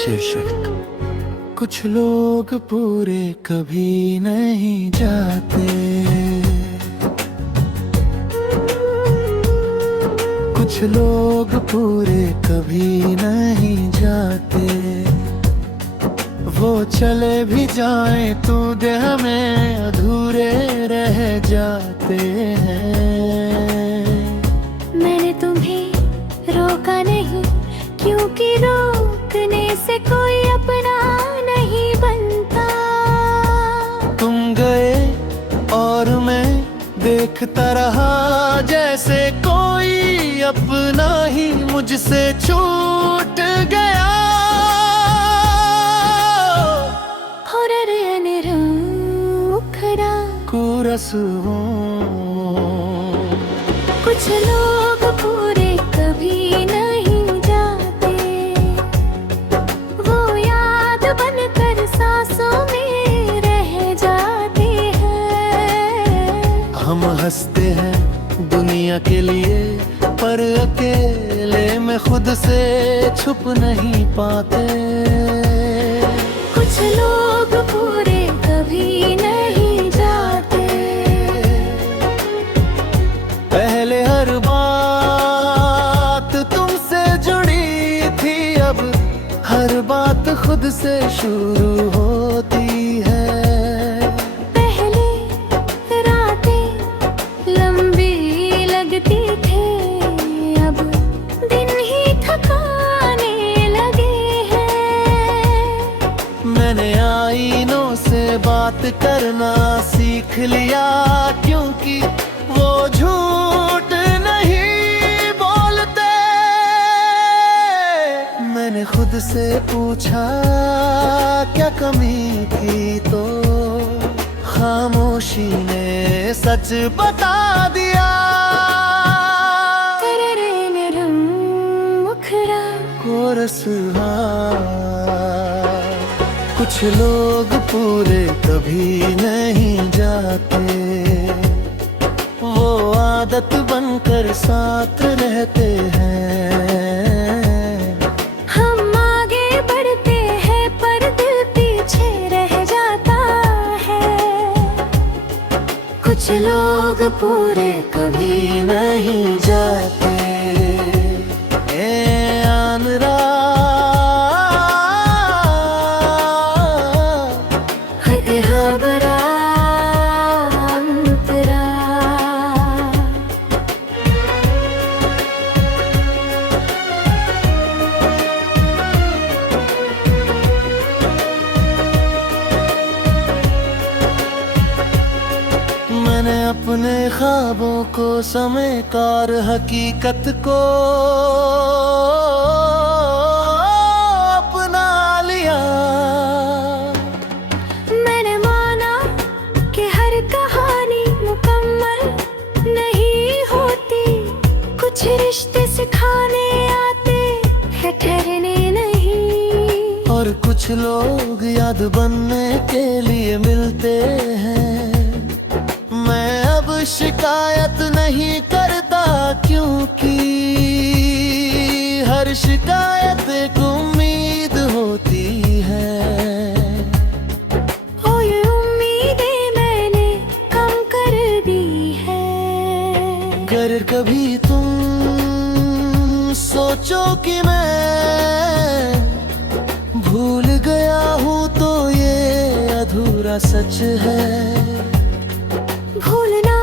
शीर्षक। कुछ लोग पूरे कभी नहीं जाते, कुछ लोग पूरे कभी नहीं जाते। वो चले भी जाएं तो देह में अधूरे रह जाते हैं। मैंने तुम्हें रोका नहीं, क्योंकि रोकने से कोई अपना नहीं बनता। तुम गए और मैं देखता रहा, जैसे कोई अपना ही मुझसे छूट गया। कुरस कुछ लोग पूरे कभी नहीं जाते, वो याद बनकर सांसों में रह जाते हैं। हम हंसते हैं दुनिया के लिए, पर अकेले में खुद से छुप नहीं पाते। कुछ लोग पूरे कभी नहीं जाते। पहले हर बात तुमसे जुड़ी थी, अब हर बात खुद से शुरू होती है। पहले रातें लंबी लगती थी, अब दिन ही थकाने लगे हैं। मैंने आईनों से बात करना सीख लिया, क्योंकि वो झूठ नहीं बोलते। मैंने खुद से पूछा क्या कमी थी, तो खामोशी ने सच बता दिया। कोरस कुछ लोग पूरे कभी नहीं जाते, वो आदत बनकर साथ रहते हैं। हम आगे बढ़ते हैं पर दिल पीछे रह जाता है। कुछ लोग पूरे कभी नहीं जाते। मैंने अपने ख्वाबों को समेकार हकीकत को अपना लिया। मैंने माना कि हर कहानी मुकम्मल नहीं होती, कुछ रिश्ते सिखाने आते हैं, ठहरने नहीं। और कुछ लोग याद बनने के लिए मिलते हैं। मैं अब शिकायत नहीं करता, क्योंकि हर शिकायत एक उम्मीद होती है। ओ ये उम्मीदें मैंने कम कर दी है। अगर कभी तुम सोचो कि मैं भूल गया हूँ, तो ये अधूरा सच है। भूलना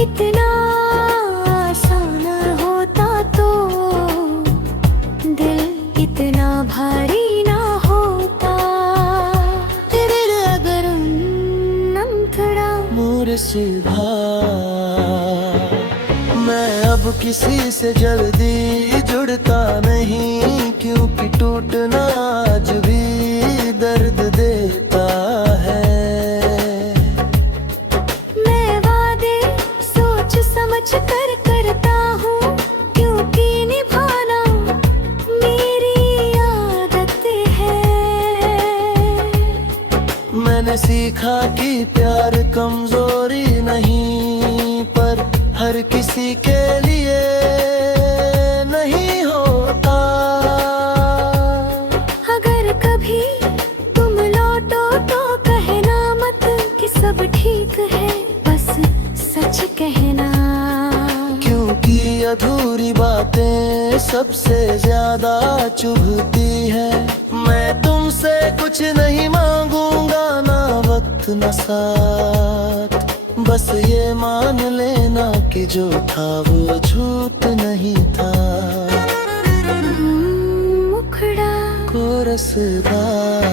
इतना आसान होता तो दिल इतना भारी ना होता। तेरे अगर नमथड़ा मोरे सीधा, मैं अब किसी से जल्दी जुड़ता नहीं, क्योंकि टूटना आज भी दर्द देता है। कर करता हूँ, क्योंकि निभाना मेरी आदत है। मैंने सीखा कि प्यार कमजोरी नहीं, पर हर किसी के लिए नहीं होता। सबसे ज्यादा चुभती है। मैं तुमसे कुछ नहीं मांगूंगा, ना वक्त न साथ, बस ये मान लेना कि जो था वो झूठ नहीं था। मुखड़ा को रसदार,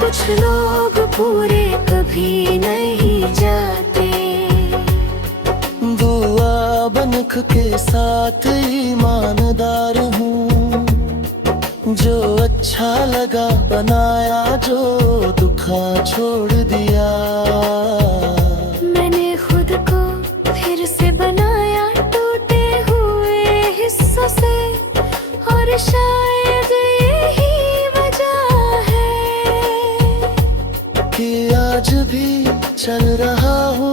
कुछ लोग पूरे कभी नहीं जाते। दुआ बनख के साथ ईमानदार हूँ, जो अच्छा लगा बनाया, जो दुखा छोड़ दिया। मैंने खुद को फिर से बनाया टूटे हुए हिस्सों से, और शायद यही वजह है कि आज भी चल रहा हूँ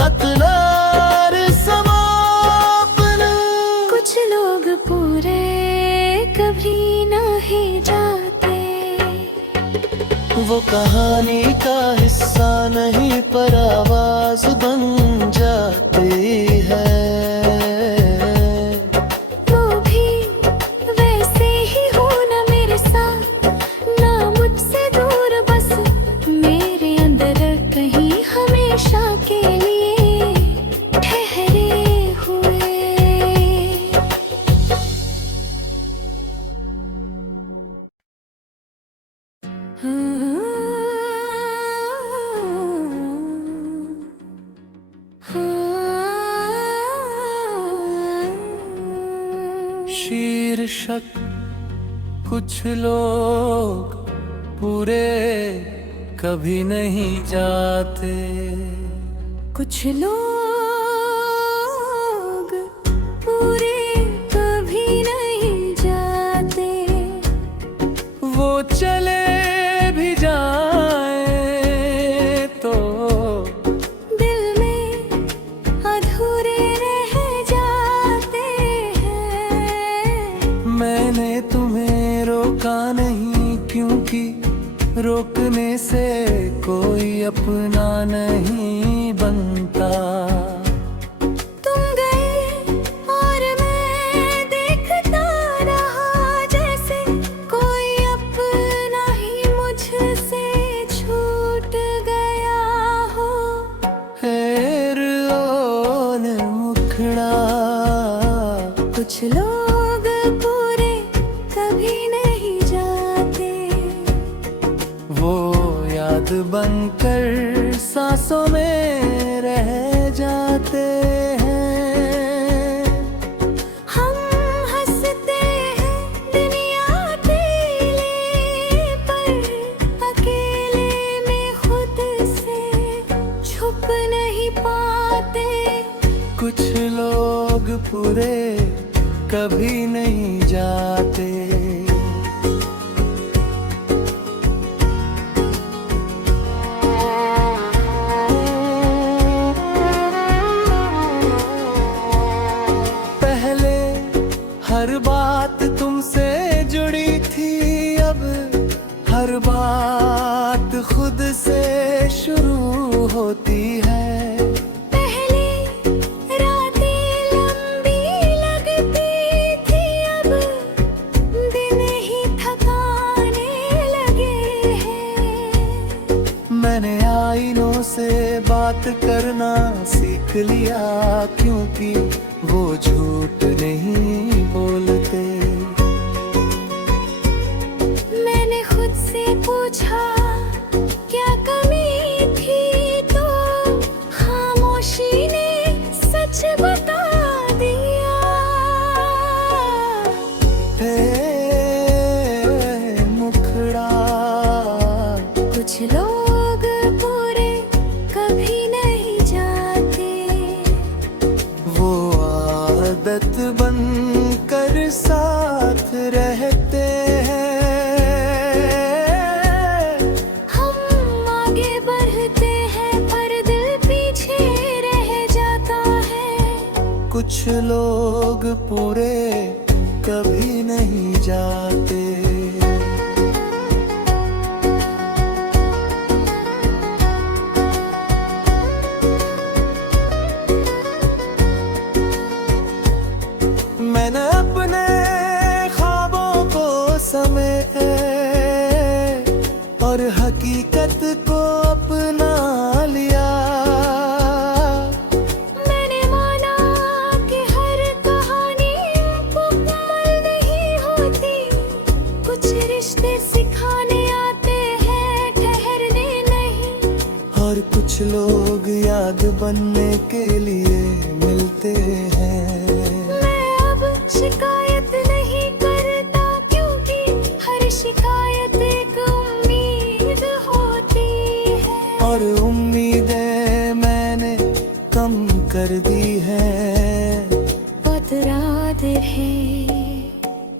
अतलार समापन। कुछ लोग पूरे कभी नहीं जाते। वो कहानी का हिस्सा नहीं पर आवाज बन जाती है। वो भी वैसे ही हो ना मेरे साथ, ना मुझसे दूर, बस मेरे अंदर कहीं हमेशा के लिए ठहरे हुए। शीर्षक कुछ लोग पूरे कभी नहीं जाते। कुछ लोग पूरे कभी नहीं जाते। वो चले भी जाए तो दिल में अधूरे रह जाते हैं। मैंने तुम्हें रोका नहीं, क्योंकि रोकने से कोई अपना नहीं बनता। तुम गए और मैं देखता रहा, जैसे कोई अपना ही मुझसे छूट गया हो। हेर ओन मुखड़ा, कुछ लोग पूरे कभी नहीं जाते। वो याद बनकर सांसों में रह जाते हैं। हम हंसते हैं दुनिया अकेले, पर अकेले में खुद से छुप नहीं पाते। कुछ लोग पूरे कभी नहीं जाते। पहले हर बात तुमसे जुड़ी थी, अब हर बात खुद से शुरू होती है। पहले रातें लंबी लगती थी, अब दिन ही थकाने लगे हैं। मैंने आईनों से बात करना सीख लिया, क्योंकि वो झूठ नहीं बोलते। मैंने खुद से पूछा क्या कमी थी, तो खामोशी ने सच बता दिया। हे मुखड़ा, कुछ लोग पूरे कभी नहीं जाते। वो आदत बन कर साथ रहते हैं। हम आगे बढ़ते हैं पर दिल पीछे रह जाता है। कुछ लोग पूरे कभी नहीं जाते। हकीकत को अपना लिया। मैंने माना कि हर कहानी मुकम्मल नहीं होती, कुछ रिश्ते सिखाने आते हैं, ठहरने नहीं। और कुछ लोग याद बनने के लिए मिलते हैं। मैं अब शिकायत नहीं करता, क्योंकि हर शिकायत एक उम्मीद होती है। और उम्मीदें मैंने कम कर दी है। बहुत रात है।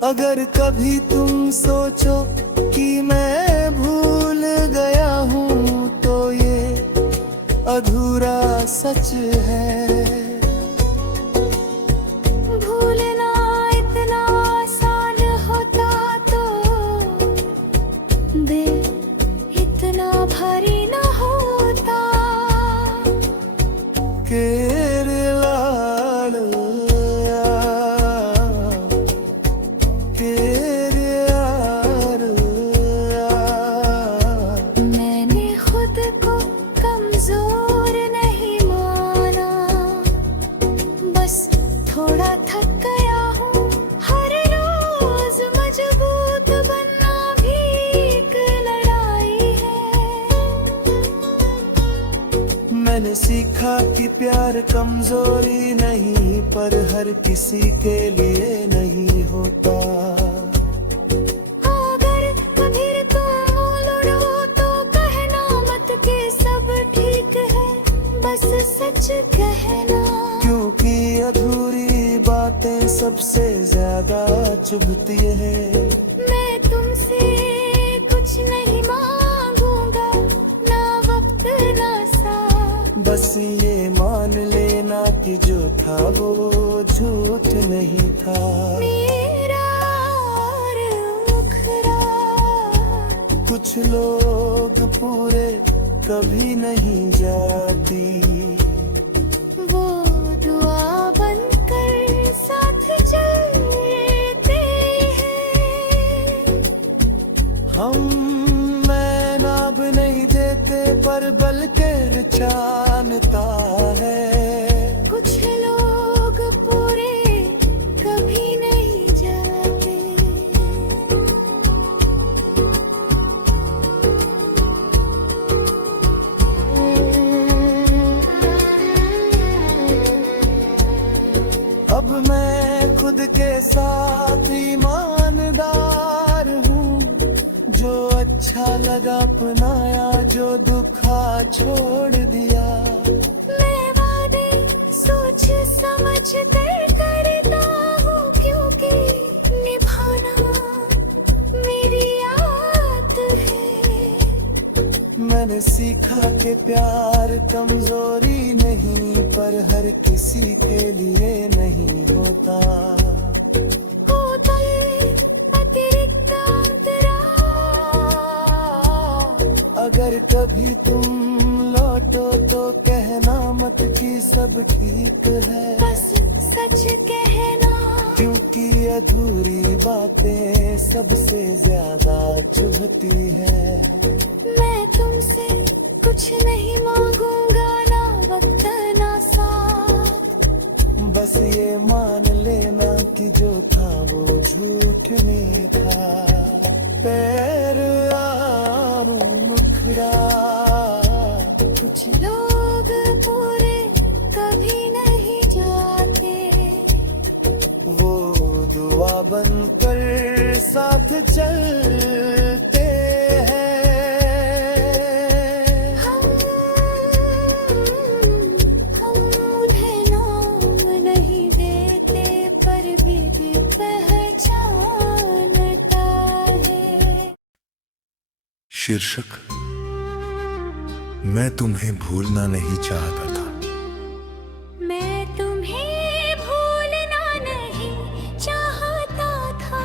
अगर कभी तुम सोचो कि मैं भूल गया हूँ, तो ये अधूरा सच है। भूलना इतना आसान होता तो दिल इतना भारी न होता। केरला मैंने खुद को कमजोर नहीं माना, बस थोड़ा थक गया हूँ। हर रोज मजबूत बनना भी एक लड़ाई है। मैंने सीखा कि प्यार कमजोरी नहीं, पर हर किसी के लिए नहीं होता। अगर कभी तुम लड़ो तो कहना मत कि सब ठीक है, बस सच कहना। क्योंकि अधूरी बातें सबसे ज्यादा चुभती है। मैं तुमसे कुछ नहीं मांगूंगा, ना वक्त ना साथ। बस ये मान लेना कि जो था वो झूठ नहीं था। मेरा और मुखरा कुछ लोग पूरे कभी नहीं जाती। वो दुआ बनकर साथ चलते हैं। हम नाब नहीं देते, पर बल के चाहता है। कुछ लोग पूरे कभी नहीं जाते। अब मैं खुद के साथ ईमानदार हूँ। जो अच्छा लगा अपनाया, जो दुखा छोड़ दिया। मैं वादे सोच समझ कर करता हूँ, क्योंकि निभाना मेरी आदत है। मैंने सीखा कि प्यार कमजोरी नहीं, पर हर किसी के लिए नहीं होता। होता है अतिरिक्त अंतराल। अगर कभी तुम लौटो तो कहना मत कि सब ठीक है। बस सच कहना। क्योंकि अधूरी बातें सबसे ज्यादा चुभती है। मैं तुमसे कुछ नहीं मांगूंगा, ना वक्त ना साथ। बस ये मान लेना कि जो था वो झूठ नहीं था। पैर आरो मुखड़ा कुछ लोग पूरे कभी नहीं जाते। वो दुआ बनकर साथ चलते हैं। हम उन्हें नाम नहीं देते, पर भी पहचानता है। शीर्षक मैं तुम्हें भूलना नहीं चाहता था। मैं तुम्हें भूलना नहीं चाहता था,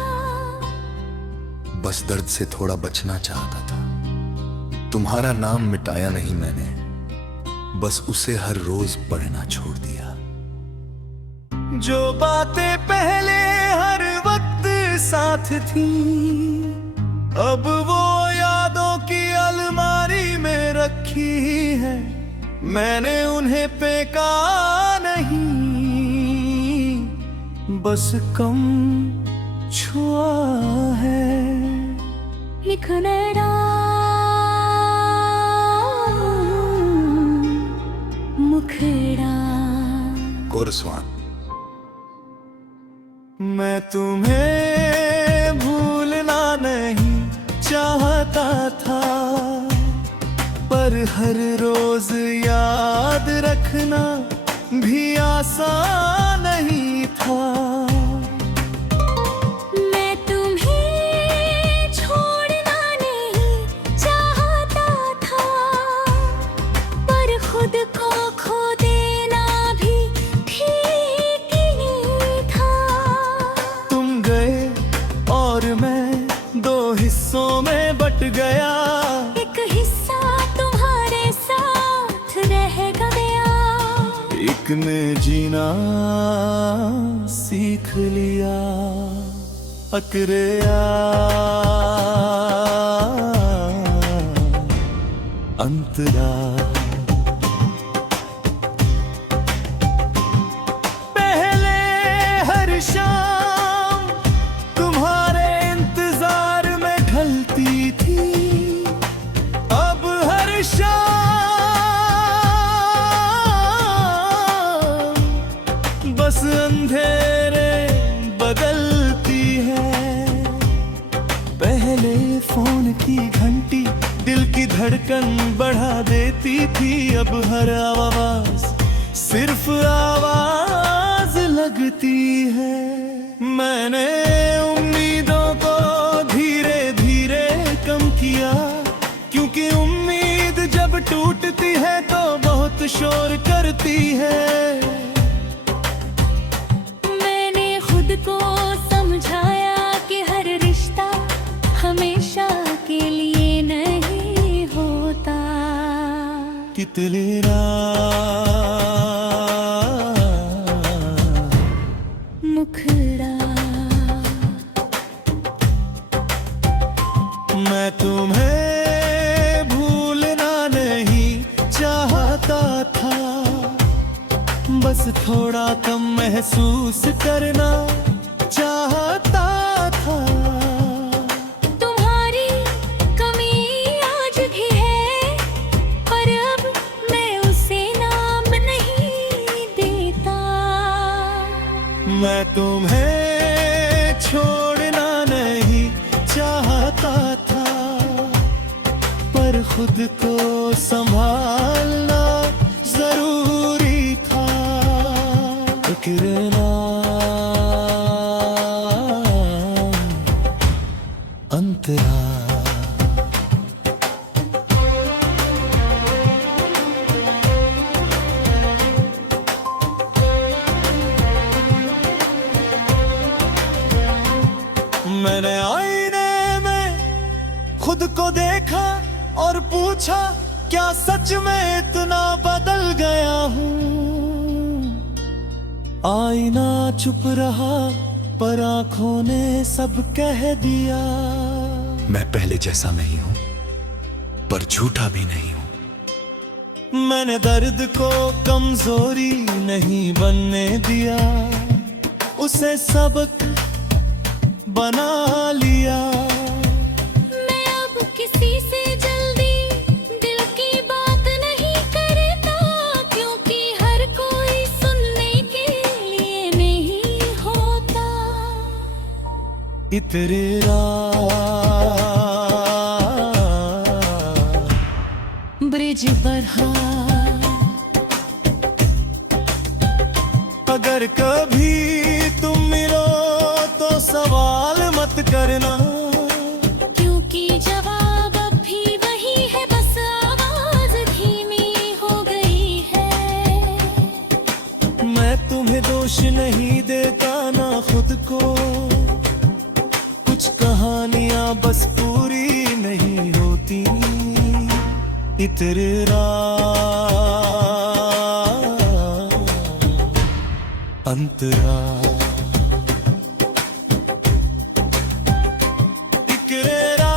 बस दर्द से थोड़ा बचना चाहता था। तुम्हारा नाम मिटाया नहीं मैंने, बस उसे हर रोज पढ़ना छोड़ दिया। जो बातें पहले हर वक्त साथ थी, अब वो यादों की अलमारी मैंने उन्हें फेंका नहीं, बस कम छुआ है। लिखनेरा मुखड़ा कोरस्वान। मैं तुम्हें भूलना नहीं चाहता था, पर हर रोज याद रखना भी आसान नहीं था। मैं तुम्हें छोड़ना नहीं चाहता था, पर खुद को खो देना भी ठीक नहीं था। तुम गए और मैं दो हिस्सों में बट गया, एक हिस्सा तुम्हारे साथ रह गया, एक ने जीना सीख लिया। अकरेया अंतरा। पहले हर शाम तुम्हारे इंतजार में ढलती थी, अब हर शाम बस अंधेरे बदलती है। पहले फोन की घंटी दिल की धड़कन बढ़ा देती थी, अब हर आवाज सिर्फ आवाज लगती है। मैंने उम्मीदों को धीरे धीरे कम किया, क्योंकि उम्मीद जब टूटती है तो बहुत शोर करती है। मैंने खुद को समझाया कि हर रिश्ता हमेशा के लिए नहीं होता। तितलियाँ मुखड़ा मैं तुम्हें भूलना नहीं चाहता था, बस थोड़ा कम महसूस करना चाहता था। तुम्हारी कमी आज भी है, पर अब मैं उसे नाम नहीं देता। मैं तुम्हें छोड़ना नहीं चाहता था, पर खुद को संभालना जरूरी था। फिक्रना अंतरा। मैंने आईने में खुद को देखा और पूछा, क्या सच में इतना बदल गया हूँ? आईना चुप रहा, पर आंखों ने सब कह दिया। मैं पहले जैसा नहीं हूं, पर झूठा भी नहीं हूं। मैंने दर्द को कमजोरी नहीं बनने दिया, उसे सबक बना लिया। मैं अब किसी से जल्दी दिल की बात नहीं करता, क्योंकि हर कोई सुनने के लिए नहीं होता। इतरेरा ब्रिज बढ़ा अगर कभी तुम मिलो तो सवाल मत करना, क्योंकि जवाब अब भी वही है, बस आवाज धीमी हो गई है। मैं तुम्हें दोष नहीं देता ना खुद को, कुछ कहानियां बस पूरी नहीं होती। इतरेरा अंतरा। इकरेरा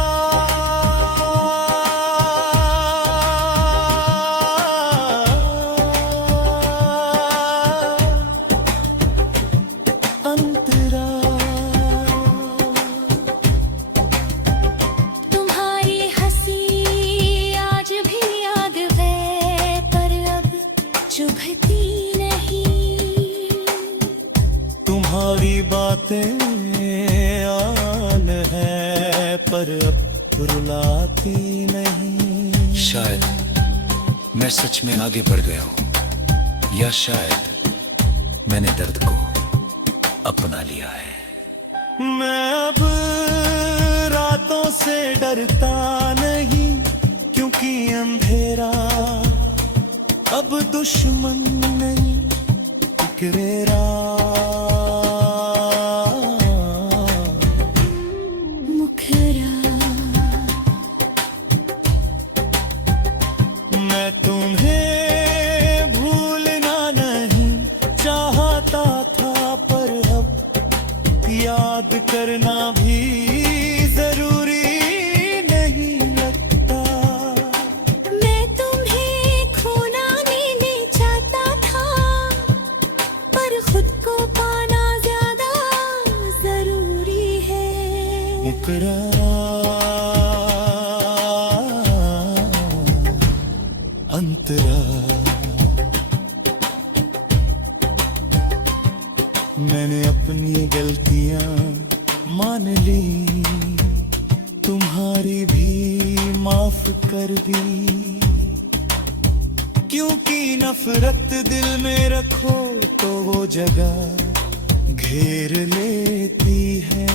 पर अब रुलाती नहीं। शायद मैं सच में आगे बढ़ गया हूं, या शायद मैंने दर्द को अपना लिया है। मैं अब रातों से डरता नहीं, क्योंकि अंधेरा अब दुश्मन नहीं फिक्रेरा। मैं तुम्हें भूलना नहीं चाहता था, पर अब याद करना भी जरूरी नहीं लगता। मैं तुम्हें खोना नहीं चाहता था, पर खुद को पाना ज्यादा जरूरी है। मुकरा अंतरा, मैंने अपनी गलतियां मान ली, तुम्हारी भी माफ कर दी। क्योंकि नफरत दिल में रखो तो वो जगह घेर लेती है।